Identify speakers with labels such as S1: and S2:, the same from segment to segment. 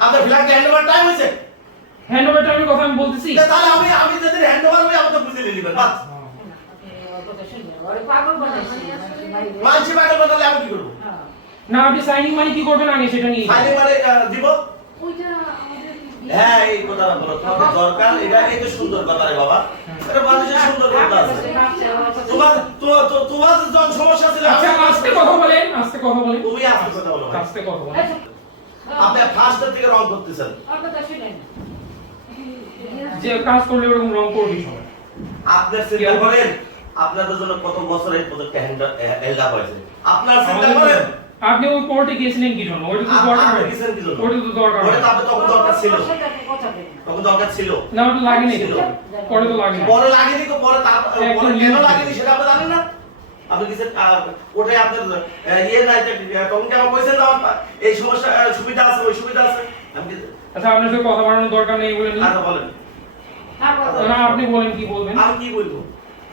S1: আপনার flat hand over time হয়েছে।
S2: Hand over টাইমের কথা আমি বলতেছি।
S1: তাহলে আমি আমি যেদিন হ্যান্ড ওভার হবে আমাকে বুঝে নেবেন বাস। মানছি পাগল বানালে আমি কি করব?
S2: না আপনি সাইনিং মানে কি করবেন আগে সেটা নিয়ে
S1: ফাইলে মানে দিব? হ্যাঁ এই কথাটা বলো তোমাকে দরকার এটা এই তো সুন্দর কথা রে বাবা। এটা মানুষের সুন্দর কথা আছে। তোমার তো- তো- তোমার যখন সমস্যা ছিল
S2: আচ্ছা আস্তে কথা বলেন আস্তে কথা বলেন।
S1: তুমি আস্তে কথা বলো
S2: আস্তে কথা বলেন।
S1: আপনি ফার্স্টের থেকে রং করতেছেন।
S2: যে কাজ করলে ওরকম রং করবি সবাই।
S1: আপনার চিন্তা করেন আপনাদের জন্য কত বছর এই প্রজেক্টটা আপ হয়েছে। আপনার চিন্তা করেন।
S2: আপনি ওই কোর্টে গিয়েছিলেন কি জন্য? ওটা তো দরকার
S1: আপনি কি জন্য?
S2: ওটা তো দরকার
S1: ওটা তো তখন দরকার ছিল। তখন দরকার ছিল।
S2: না ওটা লাগেনি পরে তো লাগেনি।
S1: পরে লাগেনি তো পরে তার পরে কেন লাগেনি সেটা আপনি কিছু ওটাই আপনার ইয়ে নাই যে, তখন কি আমার এই সমস্যা সুবিধা আছে ওই সুবিধা আছে? আমি
S2: আচ্ছা আপনার সাথে কথা বাড়ানোর দরকার নেই বলেন। না
S1: আচ্ছা বলেন।
S2: না আপনি বলেন কি বলবেন?
S1: আমি কি বলব?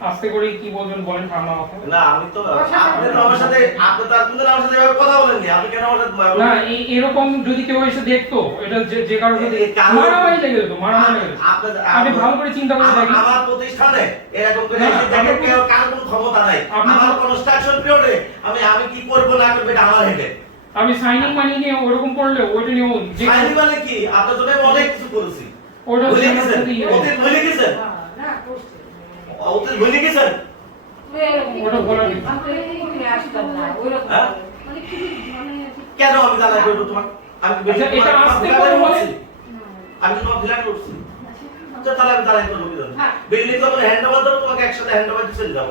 S2: আস্তে করে কি বলবেন বলেন ঠান্ডা মাথায়
S1: না আমি তো আপনি তো আমার সাথে আপনি তো কোনদিন আমার সাথে এভাবে কথা বলেননি। আপনি কেন আমার সাথে
S2: না এরকম যদি কেউ এসে দেখতো এটা যে যে কারণে
S1: কারণ-
S2: মারামারি লেগে যেত মারামারি
S1: আপনাদের-
S2: আপনি ভালো করে চিন্তা করে দেখেন।
S1: আমার প্রতিষ্ঠানে এরকম করে এসে দেখে কেউ কারোর কোনো ক্ষমতা নাই।
S2: আপনি-
S1: আমার কনস্ট্রাকশন পিরিয়ডে আমি আমি কি করব না করব এটা আমার হেডে
S2: আমি সাইনিং মানি নিয়ে ওরকম করলে ওইটা নিয়েও যে
S1: ফাইনালি মানে কি? আপনার জন্য অনেক কিছু করেছি।
S2: ওটা
S1: ভুলে গেছেন? ভুলে গেছেন? অতীত ভুলে গেছেন কেন আমি জানাই করব তোমার? আমি
S2: আচ্ছা?
S1: আমি তোমার ফিলাপ করছি। আচ্ছা। তাহলে আমি জানাই করব। বিল্ডিং যখন হ্যান্ড ওভার দেবো তোমাকে একসাথে হ্যান্ড ওভার দিয়ে চলে যাব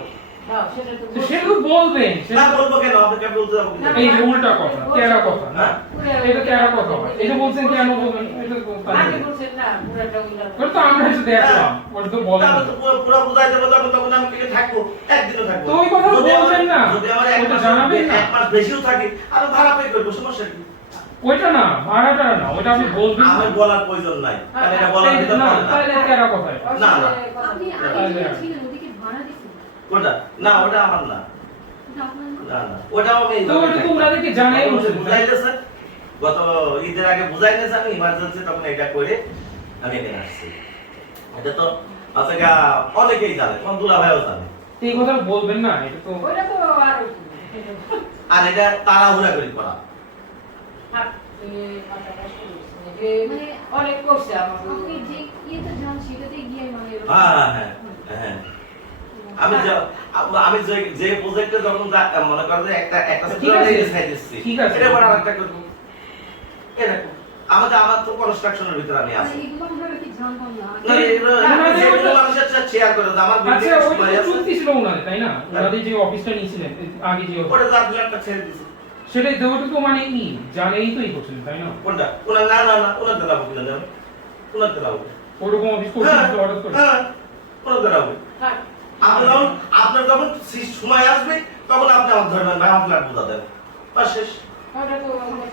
S2: তো সেটা তো বলবেন
S1: না বলব কেন? আপনাকে বলতে যাব
S2: এই যে উল্টা কথা তেরা কথা না?
S1: হ্যাঁ।
S2: এটা তেরা কথা হয়। এটা বলছেন কেন বলবেন? এটা তো না। ওটা তো আমরা এসে দেখলাম ওটা তো বলেন।
S1: তো পুরো পুরো বুঝাই দেবো তখন তখন আমি থেকে থাকব একদিনও থাকব।
S2: তো ওই কথা বলবেন না।
S1: যদি আমার এক মাস
S2: জানাবেন না।
S1: এক মাস বেশিও থাকে আমি ভাড়া পে করব সমস্যা কি?
S2: ওইটা না ভাড়াটা না ওইটা আপনি বলবেন না।
S1: আমার বলার প্রয়োজন নাই কারণ এটা বলার ভিতর
S2: না। তাহলে তেরা কথায়
S1: না, না।
S3: আপনি আগে ছিলেন ওদিকে ভাড়া
S1: ওটা? না ওটা আমার না। না না ওটাও আমি
S2: ওটা জানাই
S1: গত বছর
S2: উচিত।
S1: বুঝাই গেছে গত ঈদের আগে বুঝাই আমি ইমার্জেন্সি তখন এটা করে আমি এখানে আসছি। এটা তো আচ্ছা অনেকেই জানে কোন দুলা ভাইও জানে।
S2: এই কথা বলবেন না এটা তো
S1: আর এটা তাড়াহুড়া করে
S4: অনেক করছে আমার
S3: মানে
S1: হ্যাঁ হ্যাঁ হ্যাঁ। আমি যে- আমি যে যে প্রজেক্টে যখন মনে করেন যে একটা একটা
S2: ঠিক আছে। আছে।
S1: এটা পরে আরেকটা করব। এরকম আমাদের আমার তো কনস্ট্রাকশনের ভিতরে আমি আছি। করে দাও আমার
S2: আচ্ছা ওইটা তো সেটাই মানে কি জানেই তো ই করছিলেন তাই না?
S1: কোনটা ওনার না না না ওনার হবে না ওনার দেওয়া হবে।
S2: ওরকম অফিস করছিলেন
S1: হ্যাঁ,
S2: করে?
S1: হ্যাঁ, ওনার হবে। আপনার যখন আপনার যখন সময় আসবে, তখন আপনি আমার ধরবেন, ভাই আপনার বোঝা দেন বা শেষ।